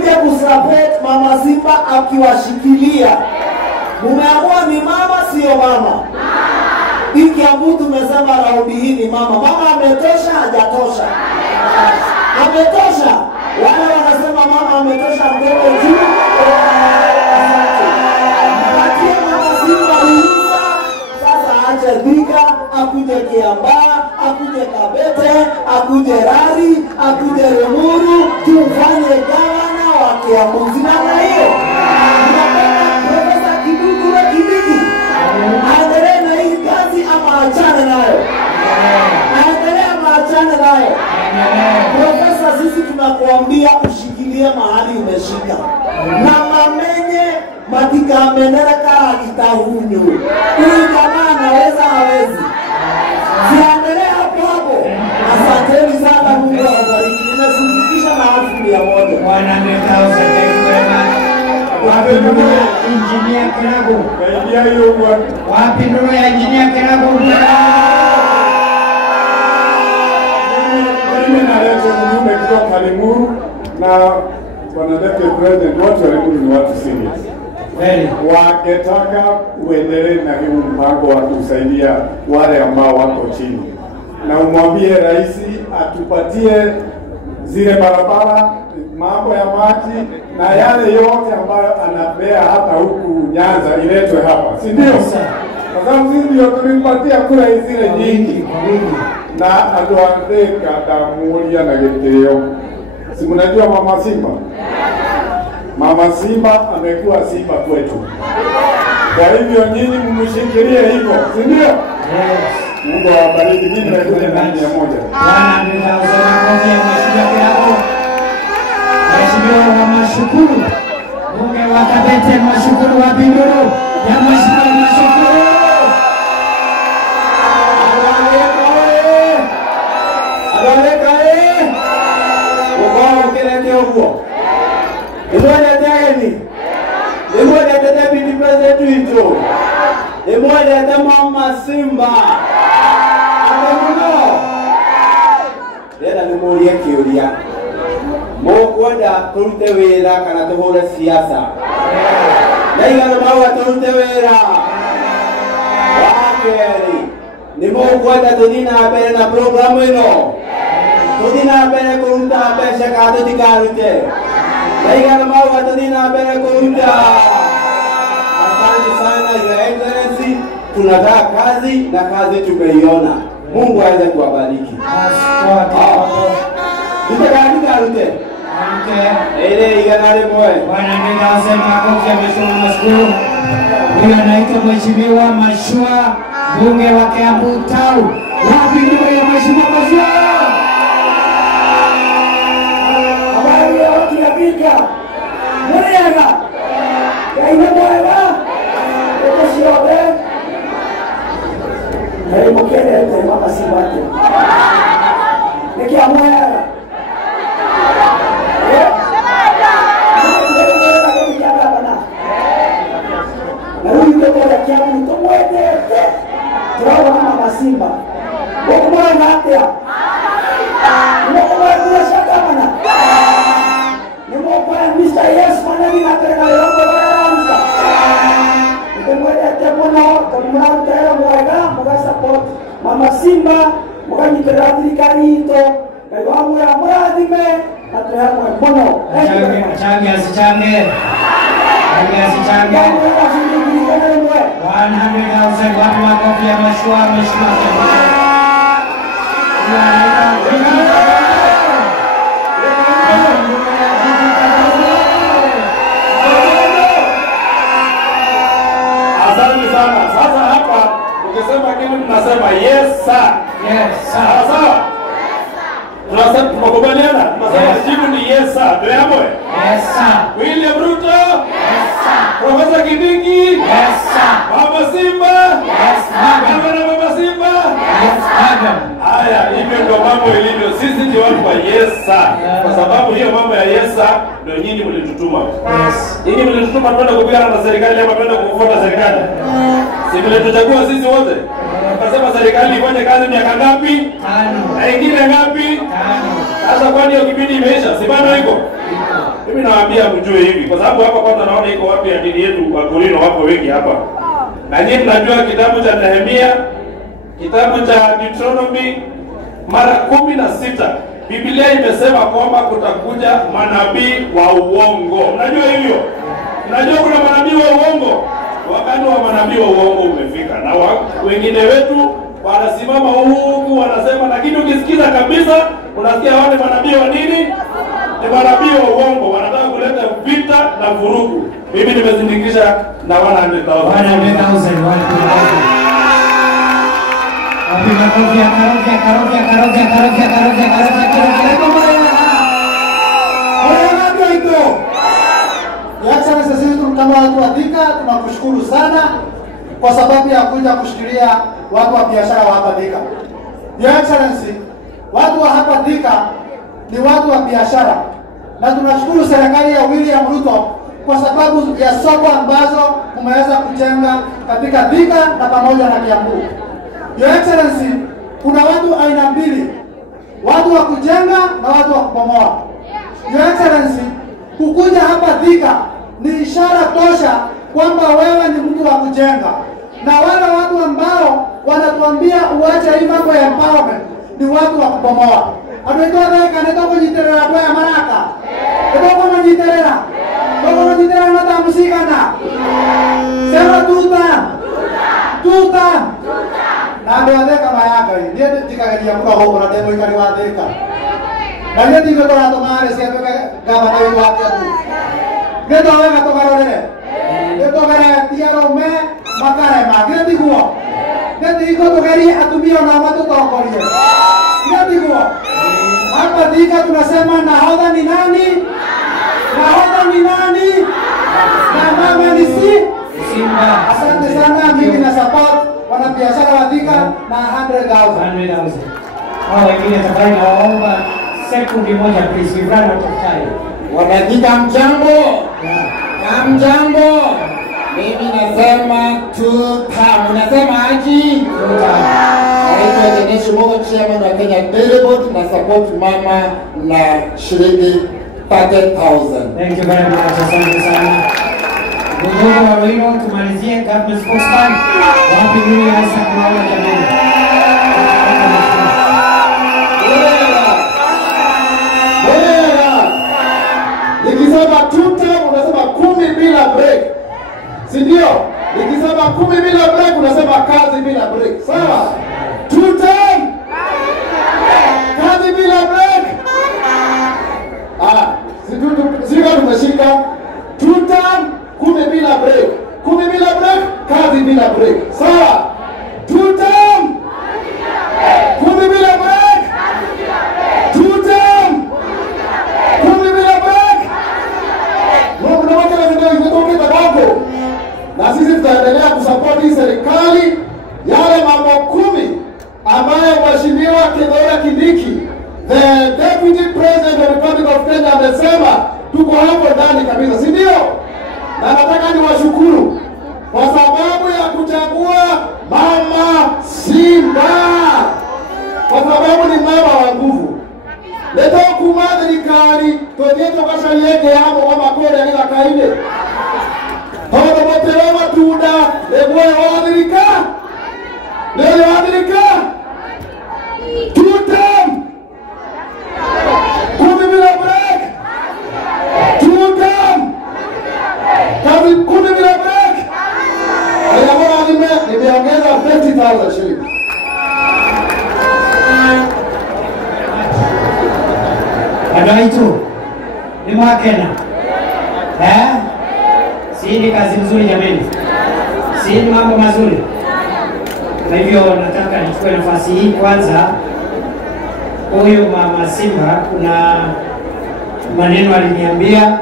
mkuje kusupport Mama Simba akiwashikilia. Mumeamua ni mama sio mama? Hiki ambacho tumesema raundi hii ni mama. Mama ametosha hajatosha? Ametosha. Wale wanasema mama ametosha mkono juu. Patia Mama Simba ruhusa. Sasa acha Thika, akuje Kiambaa, akuje Kabete, akuje Rari, akuje Lemuru, tufanye gavana wa Kiambu. Namna hiyo. Profesa Kindiki aendelee na hii kazi ama achane nayo? Aendelee ama achane nayo? Profesa, sisi tunakuambia ushikilie mahali umeshika. Na mamenye matika amenera kara kitahunyu. Huyu jamaa anaweza hawezi. Siendelee hapo hapo. Asanteni sana, Mungu awabariki. Ninazungukisha na 100,000. 100,000. Wapi nuru ya Engineer Kirago? Wapi nuru ya Engineer Kirago? Mimi naleta ujumbe kutoka Limuru na Bwana Deputy President, watu wa Limuru ni watu serious. Wakitaka uendelee na huu mpango wa kusaidia wale ambao wako chini. Na umwambie rais atupatie zile barabara, mambo ya maji na yale yote ambayo anapea hata huku Nyanza iletwe hapa. Si ndio? Kwa sababu sisi ndio tulimpatia kura zile nyingi. Na atuandeka damulia na geteo. Si mnajua Mama Simba? Mama Simba amekuwa Simba kwetu. Kwa hivyo nyinyi mumshikilie hivyo, si ndio? Yes. Mungu awabariki. Mimi nakuja na 100. Mheshimiwa wa mashukuru. Bunge wa Kabete mashukuru wa Binduru. Ya mheshimiwa mashukuru. Agareka Ukao kelete huko. Imoja tayari. Imoja Deputy President wetu. Imoja Mama Simba. Amemuno. Lera ni mulia kiuria. Mokwenda turute wera kana tuhore siasa. Naigana mawa turute wera. Wakeri. Ni mokwenda tudina mbere na programu ino. Tudina mbere kuruta pesa kato dikarute. Naigana mawa tudina mbere kuruta. Asante sana Your Excellency. Tunataka kazi na kazi tumeiona. Mungu aweze kuwabariki. Dikarute. Ile iganare moe. Bwana nenda asema kofi amesoma mashukuru. Huyu anaitwa Mheshimiwa Mashua, bunge wa Kiambu Town. Wapi ndio ya Mheshimiwa Mashua? Habari ya watu ya Thika. Muriaga. Kaina moega. Eko siobe. Hei mokele ete Mama Simba. Nikia moega. Na huyu ndio kwa Kiambu tumwendete. Tunaona Mama Simba. Wokumwa ngatia. Wokumwa shaka mana. Nimokuwa Mr. Yes manani na tena yongo baraka. Nitemwendete mwana tumwendete mwega mga support Mama Simba mga nyiterati ito. Kaya amwe amradime na tena mwana. Change asichange. Asichange. 100,000 watu wa kofi ya Mashua Mheshimiwa. Asante sana. Sasa hapa ukisema kitu tunasema yes sir. Yes sir. Sawa? Tunasema tunakubaliana? Tunasema jibu ni yes sir. Ndio hapo? Yes sir. William Ruto? Yes sir. Professor Kindiki? Yes sir. Mama Simba? Yes madam. Gavana Mama Simba? Yes madam. Haya, hivyo ndio mambo ilivyo. Sisi ni watu wa yes sir. Kwa sababu hiyo mambo ya yes sir ndio nyinyi mlitutuma. Yes. Nyinyi mlitutuma twende kupigana na serikali ama twende kufuata serikali? Si mlituchagua sisi wote? Tukasema serikali ifanye kazi miaka ngapi? 5. Na ingine ngapi? 5. Sasa kwani hiyo kipindi imeisha? Si bado iko? Mimi nawaambia mjue hivi kwa sababu hapa kwanza naona iko watu ya dini yetu wa Korino wapo wengi hapa. Na nyinyi mnajua kitabu cha Nehemia, kitabu cha Deuteronomy mara 16 Biblia imesema kwamba kutakuja manabii wa uongo. Mnajua hivyo? Mnajua kuna manabii wa uongo? Wakati wa manabii wa uongo umefika na wengine wetu wanasimama huku wanasema, lakini ukisikiza kabisa unasikia wale manabii wa nini? Ni manabii wa uongo, wanataka kuleta vita na vurugu. Mimi nimezindikisha na 100,000. Sisi kama watu wa Thika tunakushukuru sana kwa sababu ya kuja kushikilia watu wa biashara wa hapa Thika. Your Excellency, watu wa hapa Thika ni watu wa biashara na tunashukuru serikali ya William Ruto kwa sababu ya soko ambazo umeweza kujenga katika Thika na pamoja na Kiambu. Your Excellency, kuna watu aina mbili, watu wa kujenga na watu wa kubomoa. Your Excellency, kukuja hapa Thika ni ishara tosha kwamba wewe ni mtu wa kujenga, na wale watu ambao wanatuambia uache hii mambo ya empowerment ni watu wa kubomoa. Atuitotheka ndio kujiterera kwa maraka. Ndio kujiterera na tamusikana. Sema tuta. Na ndio adeka mayaka hii. Ndio tikageria kwa huko na demo ikali wa Thika. Na ndio tiko kwa tomare sio gavana wetu wake tu. Ndio wega tokarore. Ndio tokara tiarome makare magre diguo. Ndio iko tokari atumia na watu tokorie. Ndio diguo. Hapa Thika tunasema nahodha ni nani? Nahodha ni nani? Na mama ni Simba. Asante sana, mimi na support wanabiashara wa Thika na 100,000. Hao wengine tafadhali naomba sekundi moja please, we run out of time. Wanathika mjambo? Mjambo. Mimi nasema tuta. Unasema aji? Naitwa Dinesh Mogo, chairman wa Kenya Dairy Board, na support mama na shilingi 30,000. Thank you very much. Asante sana. Mjumbe wa Ruiru, tumalizie government spokesman. Wapi mimi hasa kuona jamii. Nikisema tuta unasema 10 bila break. Si ndio? Nikisema 10 bila break unasema kazi bila break. Sawa? Tuta. Kazi bila break. Sio tumeshika. Tuta 10 bila break. 10 bila break, kazi bila break. Sawa? Tuta 10 bila break. Tuta 10 bila break. Na sisi tutaendelea kusupport hii serikali, yale mambo 10 ambayo Mheshimiwa Kithure Kindiki, the Deputy President of the Republic of Kenya, amesema tuko hapo ndani kabisa, si ndio? Na nataka niwashukuru kwa sababu ya kuchagua Mama Simba, kwa sababu ni mama wa nguvu. Leta kuma serikali tojeto kashalieke hapo kwa makore ya kila kaide. Hawa wote wa matunda lewe waathirika. Lewe waathirika. Tutam. 10 bila break. Tutam. Kazi 10 bila break. Ayamara nimeongeza 50,000 shilingi. Adaitu ni mwakena. Si ni kazi nzuri jameni. Si ni mambo mazuri. Kwa hivyo nataka nichukue nafasi hii kwanza. Huyu Mama Simba kuna maneno aliniambia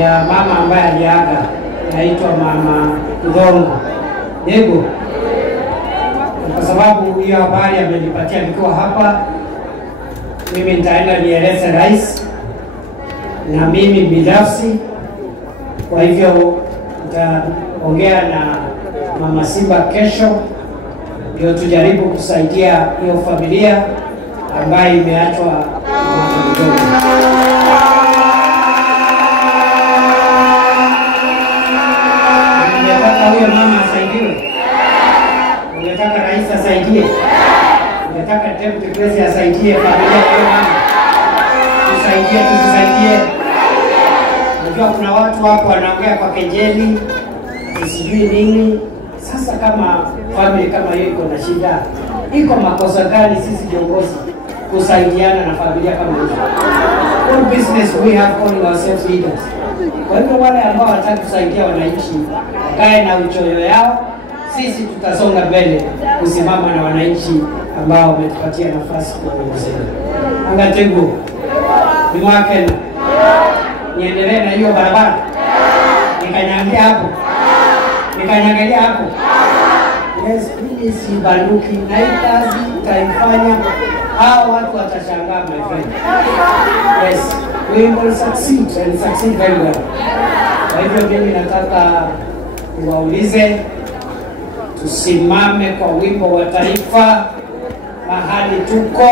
ya mama ambaye aliaga, anaitwa Mama Udhongo. Yego. Kwa sababu hiyo habari amenipatia nikiwa hapa, mimi nitaenda nieleze rais na mimi binafsi. Kwa hivyo nitaongea na Mama Simba kesho ndio tujaribu kusaidia hiyo familia ambayo imeachwa na watu. huyo mama asaidiwe? Ungetaka rais asaidie? Ungetaka deputy president asaidie familia ya huyo mama? Tusaidie, tusisaidie? Unajua kuna watu hapo wanaongea kwa kejeli, sijui nini. Sasa kama family kama hiyo iko na shida, iko makosa gani sisi viongozi kusaidiana na familia kama hiyo? What business we have calling ourselves leaders? Kwa hivyo wale ambao wanataka kusaidia wananchi wakae na uchoyo yao, sisi tutasonga mbele kusimama na wananchi ambao wametupatia nafasi kwa uongozi. Angatego ni mwakena niendelee na hiyo barabara, nikanyangia hapo, nikanyangalia hapo. Yes, mimi si banduki, na hii kazi utaifanya, hao watu watashangaa, my friend. Yes, we will succeed and succeed very well. Kwa hivyo mimi nataka niwaulize tusimame kwa wimbo wa taifa mahali tuko.